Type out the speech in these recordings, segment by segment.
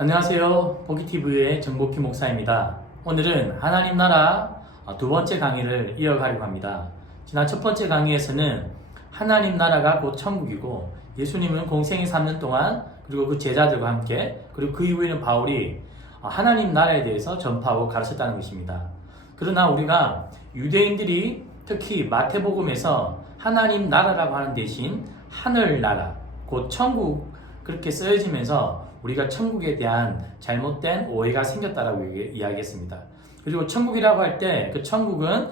안녕하세요. 보기TV의 정복희 목사입니다. 오늘은 하나님 나라 두 번째 강의를 이어가려고 합니다. 지난 첫 번째 강의에서는 하나님 나라가 곧 천국이고 예수님은 공생의 3년 동안 그리고 그 제자들과 함께 그리고 그 이후에는 바울이 하나님 나라에 대해서 전파하고 가르쳤다는 것입니다. 그러나 우리가 유대인들이 특히 마태복음에서 하나님 나라라고 하는 대신 하늘나라, 곧 천국 그렇게 쓰여지면서 우리가 천국에 대한 잘못된 오해가 생겼다라고 이야기했습니다. 그리고 천국이라고 할 때 그 천국은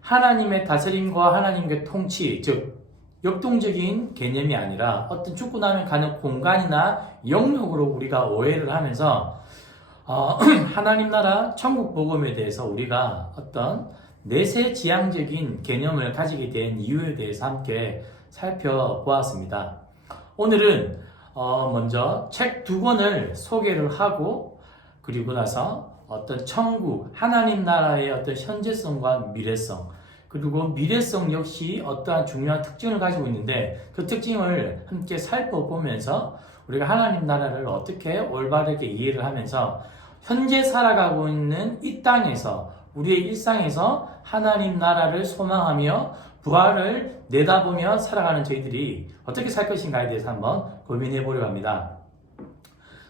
하나님의 다스림과 하나님의 통치, 즉 역동적인 개념이 아니라 어떤 죽고 나면 가는 공간이나 영역으로 우리가 오해를 하면서 하나님 나라 천국 복음에 대해서 우리가 어떤 내세지향적인 개념을 가지게 된 이유에 대해서 함께 살펴보았습니다. 오늘은 먼저 책 두 권을 소개를 하고 그리고 나서 어떤 천국, 하나님 나라의 어떤 현재성과 미래성, 그리고 미래성 역시 어떠한 중요한 특징을 가지고 있는데 그 특징을 함께 살펴보면서 우리가 하나님 나라를 어떻게 올바르게 이해를 하면서 현재 살아가고 있는 이 땅에서 우리의 일상에서 하나님 나라를 소망하며 부활을 내다보며 살아가는 저희들이 어떻게 살 것인가에 대해서 한번 고민해 보려고 합니다.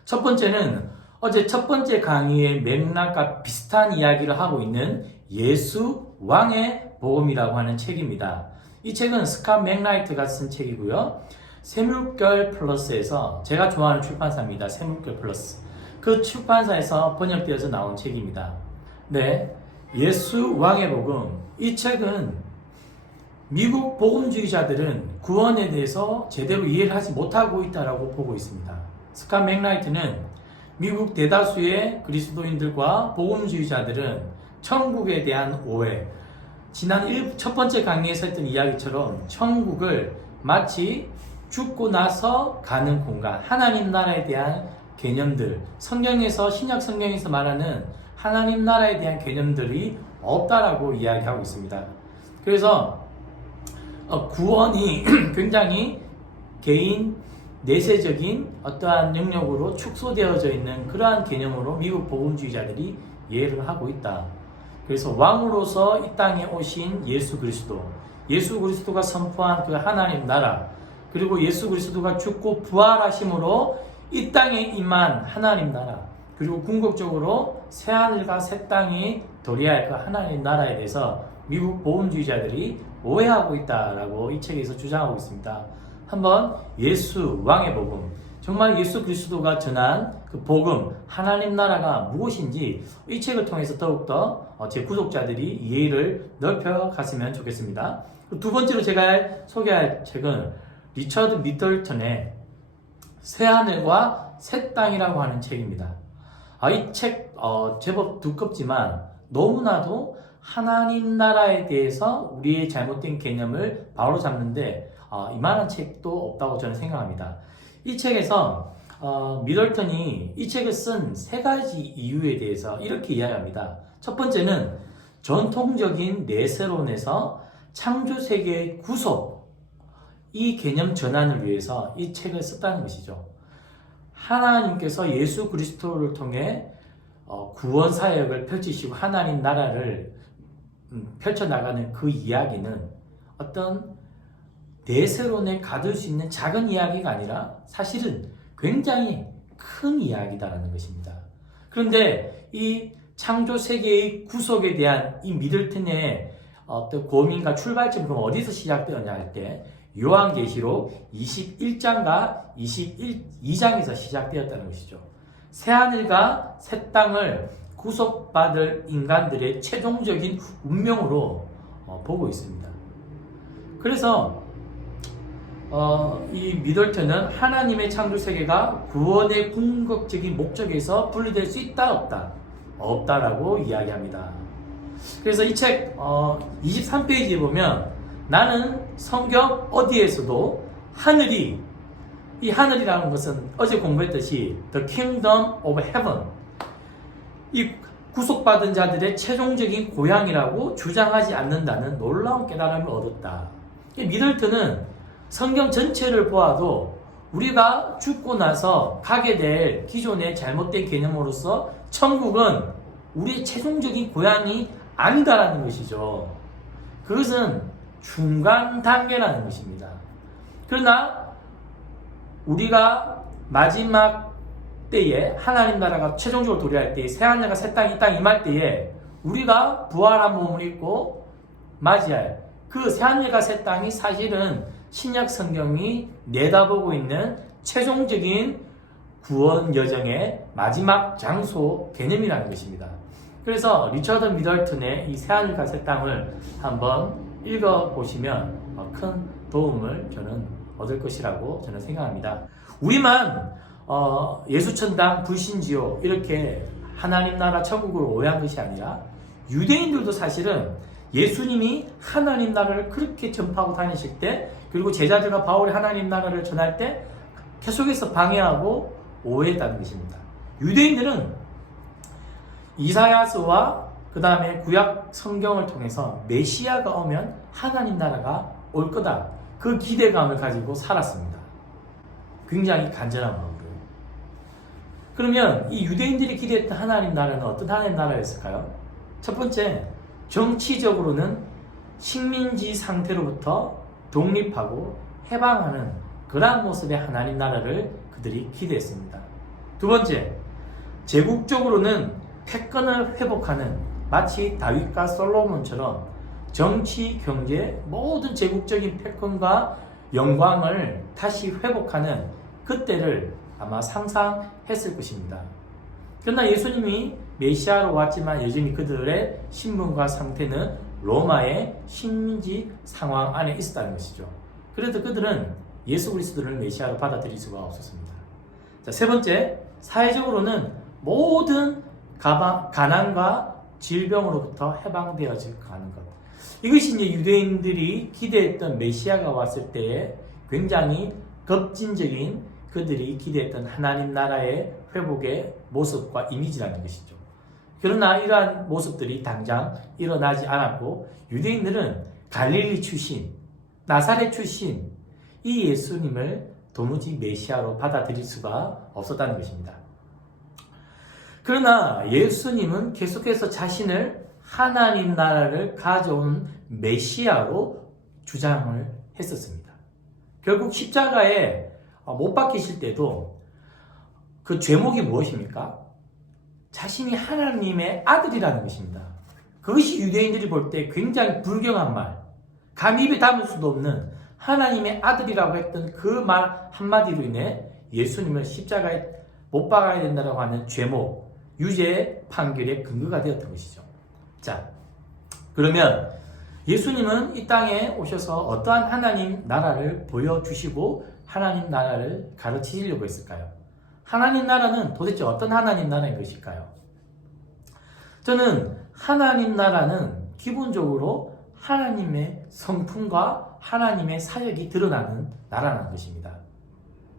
첫 번째는 어제 첫 번째 강의의 맥락과 비슷한 이야기를 하고 있는 예수 왕의 복음이라고 하는 책입니다. 이 책은 스캇 맥라이트가 쓴 책이고요. 샘물결 플러스에서 제가 좋아하는 출판사입니다. 샘물결 플러스. 그 출판사에서 번역되어서 나온 책입니다. 네, 예수 왕의 복음. 이 책은 미국 복음주의자들은 구원에 대해서 제대로 이해를 하지 못하고 있다고 보고 있습니다. 스캇 맥라이트는 미국 대다수의 그리스도인들과 복음주의자들은 천국에 대한 오해, 지난 첫 번째 강의에서 했던 이야기처럼 천국을 마치 죽고 나서 가는 공간, 하나님 나라에 대한 개념들, 신약 성경에서 말하는 하나님 나라에 대한 개념들이 없다라고 이야기하고 있습니다. 그래서 구원이 굉장히 개인 내세적인 어떠한 영역으로 축소되어져 있는 그러한 개념으로 미국 복음주의자들이 이해를 하고 있다. 그래서 왕으로서 이 땅에 오신 예수 그리스도가 선포한 그 하나님 나라, 그리고 예수 그리스도가 죽고 부활하심으로 이 땅에 임한 하나님 나라, 그리고 궁극적으로 새하늘과 새 땅이 도래할 그 하나님 나라에 대해서 미국 복음주의자들이 오해하고 있다라고 이 책에서 주장하고 있습니다. 한번 예수 왕의 복음, 정말 예수 그리스도가 전한 그 복음, 하나님 나라가 무엇인지 이 책을 통해서 더욱더 제 구독자들이 이해를 넓혀갔으면 좋겠습니다. 두 번째로 제가 소개할 책은 리처드 미들턴의 새하늘과 새 땅이라고 하는 책입니다. 이 책 제법 두껍지만 너무나도 하나님 나라에 대해서 우리의 잘못된 개념을 바로잡는데 이만한 책도 없다고 저는 생각합니다. 이 책에서 미들턴이 이 책을 쓴 세 가지 이유에 대해서 이렇게 이야기합니다. 첫 번째는 전통적인 내세론에서 창조세계의 구속, 이 개념 전환을 위해서 이 책을 썼다는 것이죠. 하나님께서 예수 그리스도를 통해 구원 사역을 펼치시고 하나님 나라를 펼쳐나가는 그 이야기는 어떤 내세론에 가둘 수 있는 작은 이야기가 아니라 사실은 굉장히 큰 이야기다라는 것입니다. 그런데 이 창조 세계의 구속에 대한 이 미들턴의 어떤 고민과 출발점은 어디서 시작되었냐 할 때 요한계시록 21장과 22장에서 시작되었다는 것이죠. 새하늘과 새 땅을 구속받을 인간들의 최종적인 운명으로 보고 있습니다. 그래서 이 미들턴은 하나님의 창조 세계가 구원의 궁극적인 목적에서 분리될 수 있다 없다? 없다라고 이야기합니다. 그래서 이 책 23페이지에 보면 나는 성경 어디에서도 이 하늘이라는 것은 어제 공부했듯이 The Kingdom of Heaven, 이 구속받은 자들의 최종적인 고향이라고 주장하지 않는다는 놀라운 깨달음을 얻었다. 미들턴은 성경 전체를 보아도 우리가 죽고 나서 가게 될 기존의 잘못된 개념으로서 천국은 우리의 최종적인 고향이 아니다라는 것이죠. 그것은 중간 단계라는 것입니다. 그러나 우리가 마지막 때에 하나님 나라가 최종적으로 도래할 때에 새하늘과 새 땅이 이 땅에 임할 때에 우리가 부활한 몸을 입고 맞이할 그 새하늘과 새 땅이 사실은 신약 성경이 내다보고 있는 최종적인 구원 여정의 마지막 장소 개념이라는 것입니다. 그래서 리처드 미들턴의 이 새하늘과 새 땅을 한번 읽어보시면 큰 도움을 저는 얻을 것이라고 저는 생각합니다. 우리만 예수천당 불신지요 이렇게 하나님 나라 천국을 오해한 것이 아니라 유대인들도 사실은 예수님이 하나님 나라를 그렇게 전파하고 다니실 때 그리고 제자들과 바울이 하나님 나라를 전할 때 계속해서 방해하고 오해했다는 것입니다. 유대인들은 이사야서와 그 다음에 구약 성경을 통해서 메시아가 오면 하나님 나라가 올 거다. 그 기대감을 가지고 살았습니다. 굉장히 간절한 마음으로. 그러면 이 유대인들이 기대했던 하나님 나라는 어떤 하나님 나라였을까요? 첫 번째, 정치적으로는 식민지 상태로부터 독립하고 해방하는 그러한 모습의 하나님 나라를 그들이 기대했습니다. 두 번째, 제국적으로는 패권을 회복하는 마치 다윗과 솔로몬처럼 정치, 경제, 모든 제국적인 패권과 영광을 다시 회복하는 그때를 아마 상상했을 것입니다. 그러나 예수님이 메시아로 왔지만 여전히 그들의 신분과 상태는 로마의 식민지 상황 안에 있었다는 것이죠. 그래도 그들은 예수 그리스도를 메시아로 받아들일 수가 없었습니다. 자, 세 번째, 사회적으로는 모든 가난과 질병으로부터 해방되어질 가는 것. 이것이 이제 유대인들이 기대했던 메시아가 왔을 때에 굉장히 급진적인 그들이 기대했던 하나님 나라의 회복의 모습과 이미지라는 것이죠. 그러나 이러한 모습들이 당장 일어나지 않았고 유대인들은 갈릴리 출신, 나사렛 출신 이 예수님을 도무지 메시아로 받아들일 수가 없었다는 것입니다. 그러나 예수님은 계속해서 자신을 하나님 나라를 가져온 메시아로 주장을 했었습니다. 결국 십자가에 못 박히실 때도 그 죄목이 무엇입니까? 자신이 하나님의 아들이라는 것입니다. 그것이 유대인들이 볼 때 굉장히 불경한 말, 감히 입에 담을 수도 없는 하나님의 아들이라고 했던 그 말 한마디로 인해 예수님을 십자가에 못 박아야 된다고 하는 죄목, 유죄 판결의 근거가 되었던 것이죠. 자, 그러면 예수님은 이 땅에 오셔서 어떠한 하나님 나라를 보여주시고 하나님 나라를 가르치시려고 했을까요? 하나님 나라는 도대체 어떤 하나님 나라인 것일까요? 저는 하나님 나라는 기본적으로 하나님의 성품과 하나님의 사역이 드러나는 나라라는 것입니다.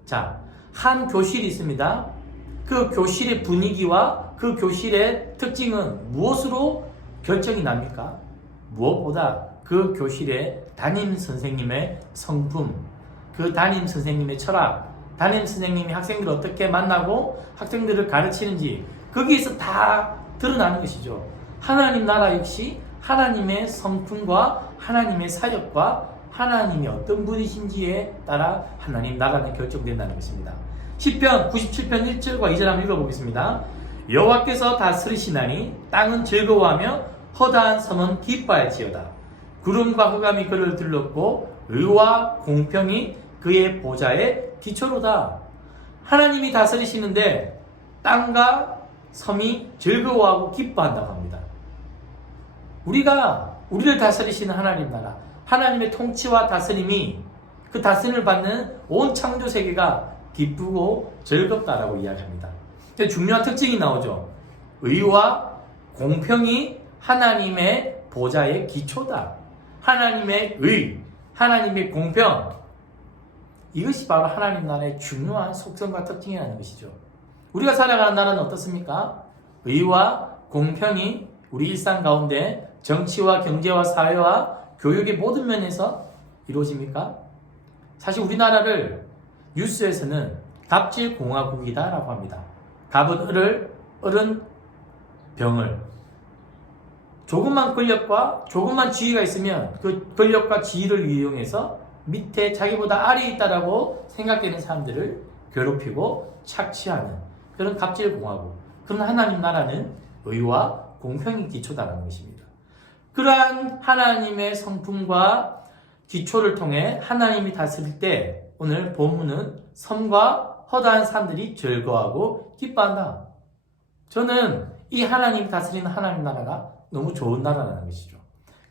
자, 한 교실이 있습니다. 그 교실의 분위기와 그 교실의 특징은 무엇으로 결정이 납니까? 무엇보다 그 교실의 담임 선생님의 성품, 그 담임 선생님의 철학, 담임 선생님이 학생들을 어떻게 만나고 학생들을 가르치는지 거기에서 다 드러나는 것이죠. 하나님 나라 역시 하나님의 성품과 하나님의 사역과 하나님이 어떤 분이신지에 따라 하나님 나라는 결정된다는 것입니다. 시편 97편 1절과 2절 한번 읽어보겠습니다. 여호와께서 다스리시나니 땅은 즐거워하며 허다한 섬은 기뻐할지어다. 구름과 흑암이 그를 둘렀고 의와 공평이 그의 보좌의 기초로다. 하나님이 다스리시는데 땅과 섬이 즐거워하고 기뻐한다고 합니다. 우리를 다스리시는 하나님 나라, 하나님의 통치와 다스림이 그 다스림을 받는 온 창조 세계가 기쁘고 즐겁다라고 이야기합니다. 중요한 특징이 나오죠. 의와 공평이 하나님의 보좌의 기초다. 하나님의 의, 하나님의 공평, 이것이 바로 하나님 나라의 중요한 속성과 특징이라는 것이죠. 우리가 살아가는 나라는 어떻습니까? 의와 공평이 우리 일상 가운데 정치와 경제와 사회와 교육의 모든 면에서 이루어집니까? 사실 우리나라를 뉴스에서는 갑질공화국이다라고 합니다. 갑은 을은 병을. 조금만 권력과 조금만 지위가 있으면 그 권력과 지위를 이용해서 밑에 자기보다 아래에 있다라고 생각되는 사람들을 괴롭히고 착취하는 그런 갑질공화국. 그런 하나님 나라는 의와 공평이 기초다라는 것입니다. 그러한 하나님의 성품과 기초를 통해 하나님이 다스릴 때 오늘 본문은 섬과 허다한 사람들이 즐거워하고 기뻐한다. 저는 이 하나님이 다스리는 하나님 나라가 너무 좋은 나라라는 것이죠.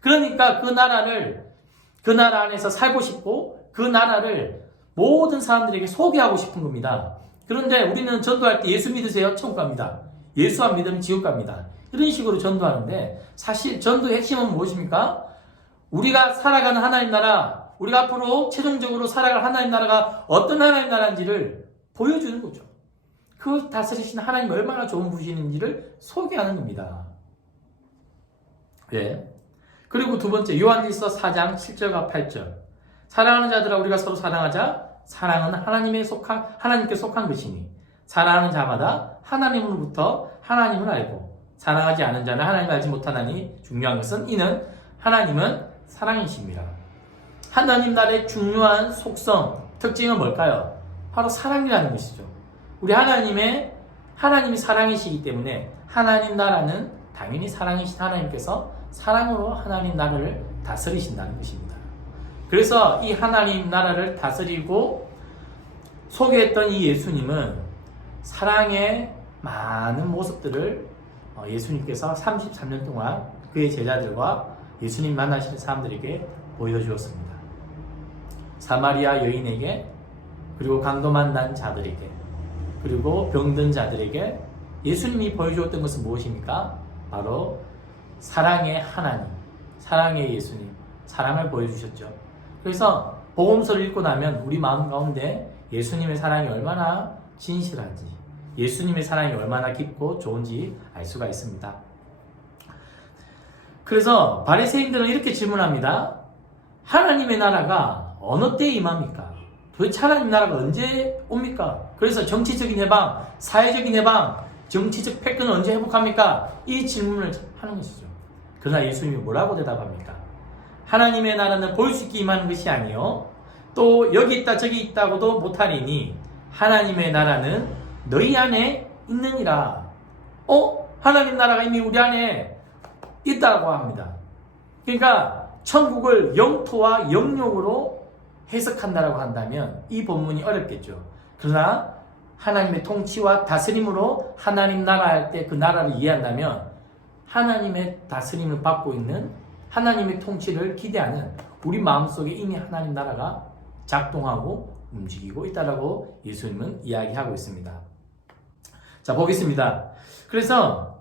그러니까 그 나라 안에서 살고 싶고 그 나라를 모든 사람들에게 소개하고 싶은 겁니다. 그런데 우리는 전도할 때 예수 믿으세요? 천국 갑니다. 예수 안 믿으면 지옥 갑니다. 이런 식으로 전도하는데 사실 전도의 핵심은 무엇입니까? 우리가 살아가는 하나님 나라, 우리가 앞으로 최종적으로 살아갈 하나님 나라가 어떤 하나님 나라인지를 보여주는 거죠. 그 다스리시는 하나님이 얼마나 좋은 분이신지를 소개하는 겁니다. 예. 그리고 두 번째, 요한일서 4장 7절과 8절. 사랑하는 자들아 우리가 서로 사랑하자. 사랑은 하나님께 속한 것이니 사랑하는 자마다 하나님으로부터 하나님을 알고 사랑하지 않은 자는 하나님을 알지 못하나니 중요한 것은 이는 하나님은 사랑이십니다. 하나님 나라의 중요한 속성, 특징은 뭘까요? 바로 사랑이라는 것이죠. 우리 하나님이 사랑이시기 때문에 하나님 나라는 당연히 사랑이신 하나님께서 사랑으로 하나님 나라를 다스리신다는 것입니다. 그래서 이 하나님 나라를 다스리고 소개했던 이 예수님은 사랑의 많은 모습들을 예수님께서 33년 동안 그의 제자들과 예수님 만나시는 사람들에게 보여주었습니다. 사마리아 여인에게, 그리고 강도 만난 자들에게, 그리고 병든 자들에게 예수님이 보여주었던 것은 무엇입니까? 바로 사랑의 하나님, 사랑의 예수님, 사랑을 보여주셨죠. 그래서 복음서를 읽고 나면 우리 마음 가운데 예수님의 사랑이 얼마나 진실한지, 예수님의 사랑이 얼마나 깊고 좋은지 알 수가 있습니다. 그래서 바리새인들은 이렇게 질문합니다. 하나님의 나라가 어느 때에 임합니까? 도대체 하나님 나라가 언제 옵니까? 그래서 정치적인 해방, 사회적인 해방, 정치적 패권은 언제 회복합니까? 이 질문을 하는 것이죠. 그러나 예수님이 뭐라고 대답합니까? 하나님의 나라는 볼 수 있게 임하는 것이 아니요 또 여기 있다 저기 있다고도 못하리니 하나님의 나라는 너희 안에 있느니라. 하나님 나라가 이미 우리 안에 있다고 합니다. 그러니까 천국을 영토와 영역으로 해석한다라고 한다면 이 본문이 어렵겠죠. 그러나 하나님의 통치와 다스림으로 하나님 나라 할 때 그 나라를 이해한다면 하나님의 다스림을 받고 있는 하나님의 통치를 기대하는 우리 마음속에 이미 하나님 나라가 작동하고 움직이고 있다라고 예수님은 이야기하고 있습니다. 자, 보겠습니다. 그래서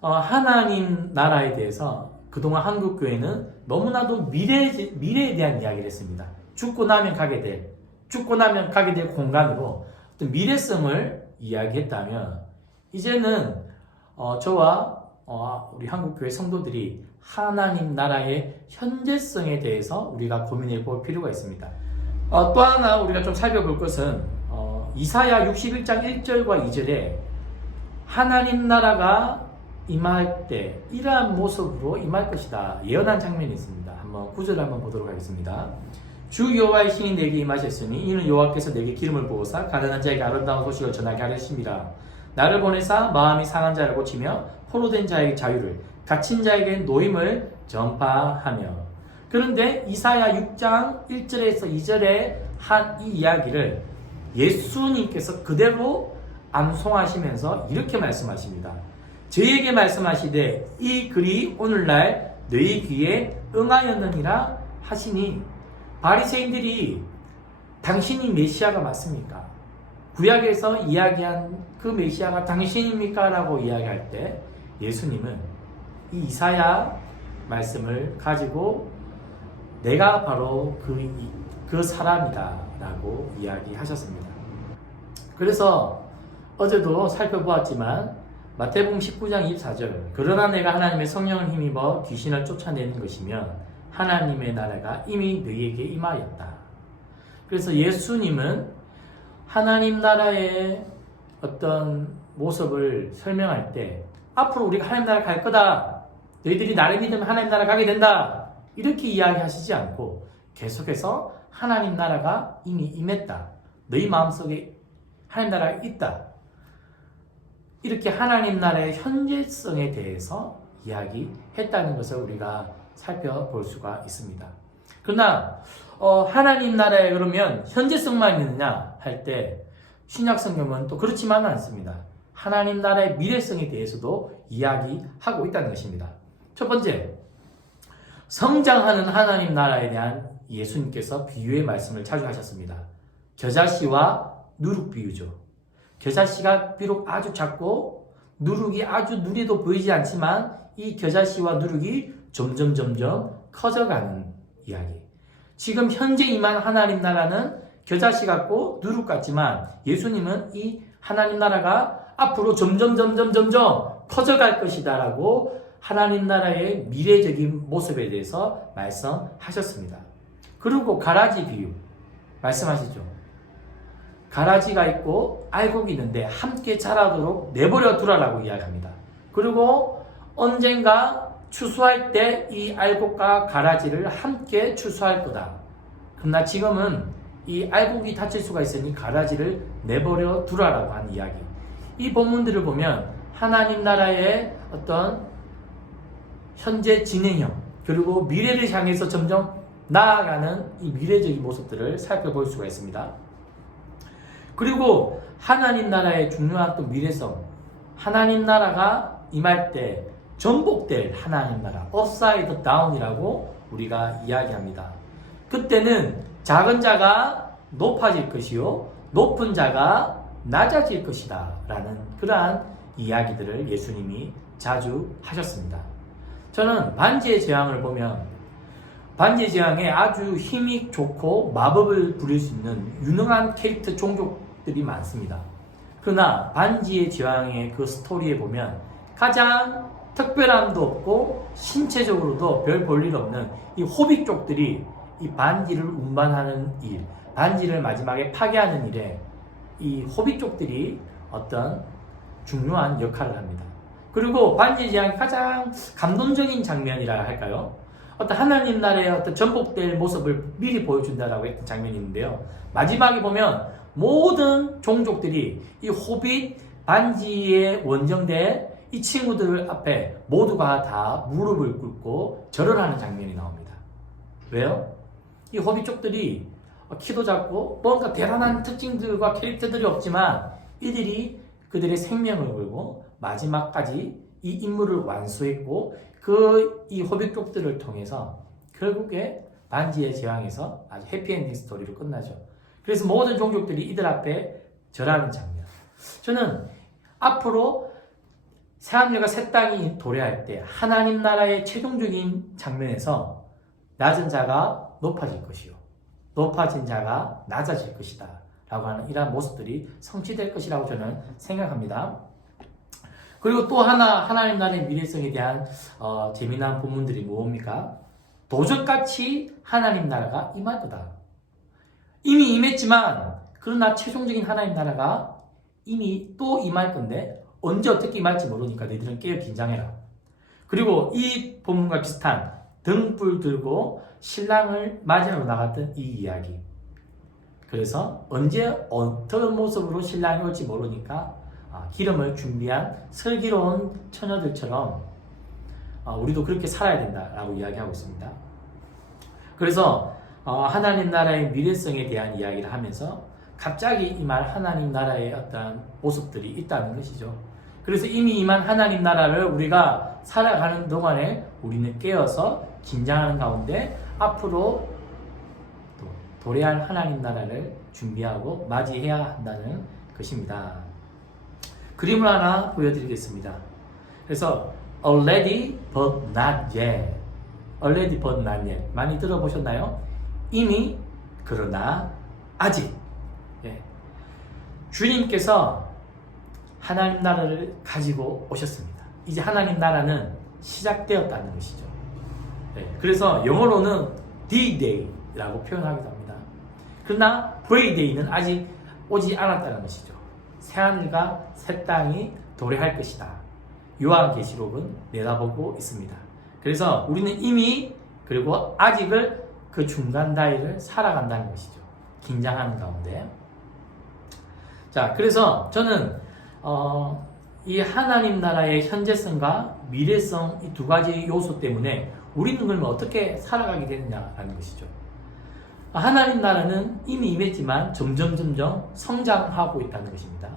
하나님 나라에 대해서 그동안 한국교회는 너무나도 미래에 대한 이야기를 했습니다. 죽고 나면 가게 될 공간으로 어떤 미래성을 이야기했다면 이제는 저와 우리 한국교회 성도들이 하나님 나라의 현재성에 대해서 우리가 고민해 볼 필요가 있습니다. 또 하나 우리가 좀 살펴볼 것은 이사야 61장 1절과 2절에 하나님 나라가 임할 때 이러한 모습으로 임할 것이다 예언한 장면이 있습니다. 한번 구절 한번 보도록 하겠습니다. 주 여호와의 신이 내게 임하셨으니 이는 여호와께서 내게 기름을 부으사 가난한 자에게 아름다운 소식을 전하게 하셨습니다. 나를 보내사 마음이 상한 자를 고치며 포로된 자에게 자유를, 갇힌 자에게 노임을 전파하며. 그런데 이사야 6장 1절에서 2절에 한 이 이야기를 예수님께서 그대로 암송하시면서 이렇게 말씀하십니다. 저희에게 말씀하시되 이 글이 오늘날 너희 귀에 응하였느니라 하시니. 바리새인들이 당신이 메시아가 맞습니까? 구약에서 이야기한 그 메시아가 당신입니까? 라고 이야기할 때 예수님은 이 이사야 말씀을 가지고 내가 바로 그 사람이다 라고 이야기하셨습니다. 그래서 어제도 살펴보았지만 마태복음 19장 24절 그러나 내가 하나님의 성령을 힘입어 귀신을 쫓아내는 것이면 하나님의 나라가 이미 너희에게 임하였다. 그래서 예수님은 하나님 나라의 어떤 모습을 설명할 때 앞으로 우리가 하나님 나라 갈 거다. 너희들이 나를 믿으면 하나님 나라 가게 된다. 이렇게 이야기하시지 않고 계속해서 하나님 나라가 이미 임했다. 너희 마음속에 하나님 나라가 있다. 이렇게 하나님 나라의 현재성에 대해서 이야기했다는 것을 우리가 살펴볼 수가 있습니다. 그러나 하나님 나라에 그러면 현재성만 있느냐 할 때 신약 성경은 또 그렇지만은 않습니다. 하나님 나라의 미래성에 대해서도 이야기하고 있다는 것입니다. 첫 번째, 성장하는 하나님 나라에 대한 예수님께서 비유의 말씀을 자주 하셨습니다. 겨자씨와 누룩 비유죠. 겨자씨가 비록 아주 작고 누룩이 아주 눈에도 보이지 않지만 이 겨자씨와 누룩이 점점 커져가는 이야기. 지금 현재 임한 하나님 나라는 겨자씨 같고 누룩 같지만 예수님은 이 하나님 나라가 앞으로 점점 커져갈 것이다 라고 하나님 나라의 미래적인 모습에 대해서 말씀하셨습니다. 그리고 가라지 비유 말씀하시죠. 가라지가 있고 알곡이 있는데 함께 자라도록 내버려 두라라고 이야기합니다. 그리고 언젠가 추수할 때 이 알곡과 가라지를 함께 추수할 거다. 그러나 지금은 이 알곡이 다칠 수가 있으니 가라지를 내버려 두라라고 한 이야기. 이 본문들을 보면 하나님 나라의 어떤 현재 진행형 그리고 미래를 향해서 점점 나아가는 이 미래적인 모습들을 살펴볼 수가 있습니다. 그리고 하나님 나라의 중요한 또 미래성, 하나님 나라가 임할 때 전복될 하나님 나라, upside down이라고 우리가 이야기합니다. 그때는 작은 자가 높아질 것이요 높은 자가 낮아질 것이다 라는 그러한 이야기들을 예수님이 자주 하셨습니다. 저는 반지의 제왕을 보면 반지의 제왕에 아주 힘이 좋고 마법을 부릴 수 있는 유능한 캐릭터 종족들이 많습니다. 그러나 반지의 제왕의 그 스토리에 보면 가장 특별함도 없고 신체적으로도 별 볼일 없는 이 호빗족들이 이 반지를 운반하는 일, 반지를 마지막에 파괴하는 일에 이 호빗족들이 어떤 중요한 역할을 합니다. 그리고 반지의 제왕의 가장 감동적인 장면이라 할까요? 어떤 하나님 나라의 어떤 전복될 모습을 미리 보여준다라고 했던 장면이 있는데요. 마지막에 보면 모든 종족들이 이 호빗 반지에 원정대 이 친구들 앞에 모두가 다 무릎을 꿇고 절을 하는 장면이 나옵니다. 왜요? 이 호빗족들이 키도 작고 뭔가 대단한 특징들과 캐릭터들이 없지만 이들이 그들의 생명을 걸고 마지막까지 이 임무를 완수했고 이 호빗족들을 통해서 결국에 반지의 제왕에서 아주 해피엔딩 스토리로 끝나죠. 그래서 모든 종족들이 이들 앞에 절하는 장면. 저는 앞으로 새하늘과 새 땅이 도래할 때 하나님 나라의 최종적인 장면에서 낮은 자가 높아질 것이요 높아진 자가 낮아질 것이다 라고 하는 이러한 모습들이 성취될 것이라고 저는 생각합니다. 그리고 또 하나님 나라의 미래성에 대한 재미난 본문들이 뭡니까? 도적같이 하나님 나라가 임할 거다. 이미 임했지만 그러나 최종적인 하나님 나라가 이미 또 임할 건데 언제 어떻게 임할지 모르니까 너희들은 깨어 긴장해라. 그리고 이 본문과 비슷한 등불 들고 신랑을 맞이하러 나갔던 이 이야기. 그래서 언제 어떤 모습으로 신랑이 올지 모르니까 기름을 준비한 슬기로운 처녀들처럼 우리도 그렇게 살아야 된다라고 이야기하고 있습니다. 그래서 하나님 나라의 미래성에 대한 이야기를 하면서 갑자기 임할 하나님 나라의 어떤 모습들이 있다는 것이죠. 그래서 이미 임한 하나님 나라를 우리가 살아가는 동안에 우리는 깨어서 긴장하는 가운데 앞으로 또 도래할 하나님 나라를 준비하고 맞이해야 한다는 것입니다. 그림을 하나 보여드리겠습니다. 그래서 already but not yet, already but not yet 많이 들어보셨나요? 이미 그러나 아직. 주님께서 하나님 나라를 가지고 오셨습니다. 이제 하나님 나라는 시작되었다는 것이죠. 그래서 영어로는 D-Day라고 표현하기도 합니다. 그러나 V-Day는 아직 오지 않았다는 것이죠. 새하늘과 새 땅이 도래할 것이다. 요한계시록은 내다보고 있습니다. 그래서 우리는 이미 그리고 아직을 그 중간 다이를 살아간다는 것이죠. 긴장하는 가운데. 자, 그래서 저는 이 하나님 나라의 현재성과 미래성 이 두 가지 요소 때문에 우리는 그러면 어떻게 살아가게 되느냐라는 것이죠. 하나님 나라는 이미 임했지만 점점 성장하고 있다는 것입니다.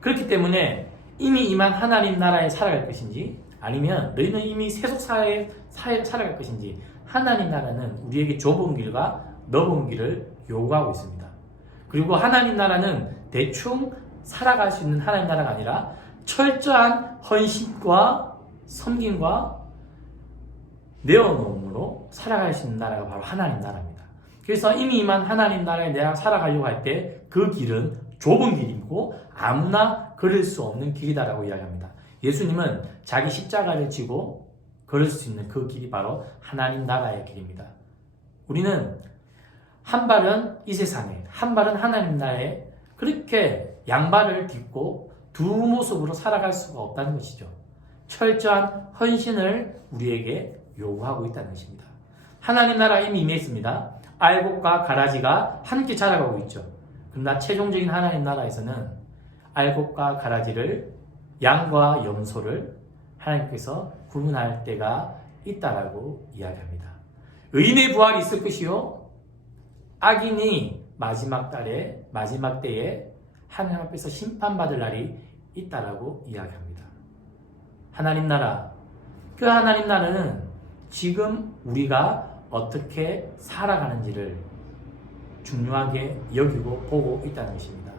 그렇기 때문에 이미 임한 하나님 나라에 살아갈 것인지 아니면 너희는 이미 세속사회에 살아갈 것인지 하나님 나라는 우리에게 좁은 길과 넓은 길을 요구하고 있습니다. 그리고 하나님 나라는 대충 살아갈 수 있는 하나님 나라가 아니라 철저한 헌신과 섬김과 내어놓음으로 살아갈 수 있는 나라가 바로 하나님 나라입니다. 그래서 이미 임한 하나님 나라에 내가 살아가려고 할 때 그 길은 좁은 길이고 아무나 걸을 수 없는 길이다라고 이야기합니다. 예수님은 자기 십자가를 지고 걸을 수 있는 그 길이 바로 하나님 나라의 길입니다. 우리는 한 발은 이 세상에, 한 발은 하나님 나라에 그렇게 양발을 딛고 두 모습으로 살아갈 수가 없다는 것이죠. 철저한 헌신을 우리에게 요구하고 있다는 것입니다. 하나님 나라 이미 임했습니다. 알곡과 가라지가 함께 자라가고 있죠. 그러나 최종적인 하나님 나라에서는 알곡과 가라지를 양과 염소를 하나님께서 구분할 때가 있다라고 이야기합니다. 의인의 부활이 있을 것이요 악인이 마지막 때에 하나님 앞에서 심판받을 날이 있다라고 이야기합니다. 하나님 나라, 그 하나님 나라는 지금 우리가 어떻게 살아가는지를 중요하게 여기고 보고 있다는 것입니다.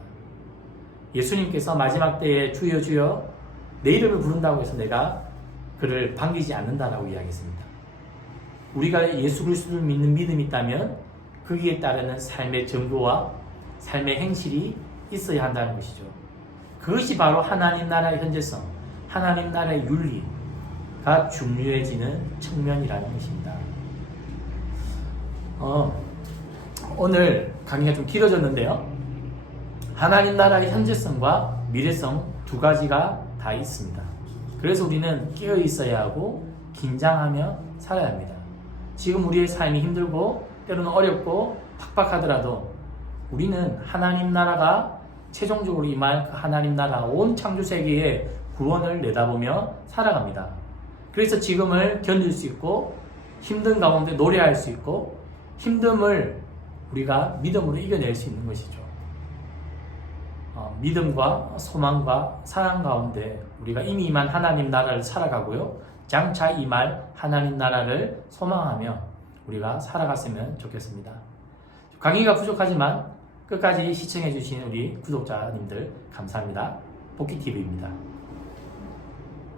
예수님께서 마지막 때에 주여 주여 내 이름을 부른다고 해서 내가 그를 반기지 않는다라고 이야기했습니다. 우리가 예수 그리스도를 믿는 믿음이 있다면 거기에 따르는 삶의 정도와 삶의 행실이 있어야 한다는 것이죠. 그것이 바로 하나님 나라의 현재성, 하나님 나라의 윤리가 중요해지는 측면이라는 것입니다. 오늘 강의가 좀 길어졌는데요. 하나님 나라의 현재성과 미래성 두 가지가 다 있습니다. 그래서 우리는 깨어 있어야 하고 긴장하며 살아야 합니다. 지금 우리의 삶이 힘들고 때로는 어렵고 팍팍하더라도 우리는 하나님 나라가 최종적으로 임할 그 하나님 나라 온 창조 세계의 구원을 내다보며 살아갑니다. 그래서 지금을 견딜 수 있고 힘든 가운데 노래할 수 있고 힘듦을 우리가 믿음으로 이겨낼 수 있는 것이죠. 믿음과 소망과 사랑 가운데 우리가 이미 임한 하나님 나라를 살아가고요. 장차 임할 하나님 나라를 소망하며 우리가 살아갔으면 좋겠습니다. 강의가 부족하지만 끝까지 시청해 주신 우리 구독자님들 감사합니다. 복귀TV입니다.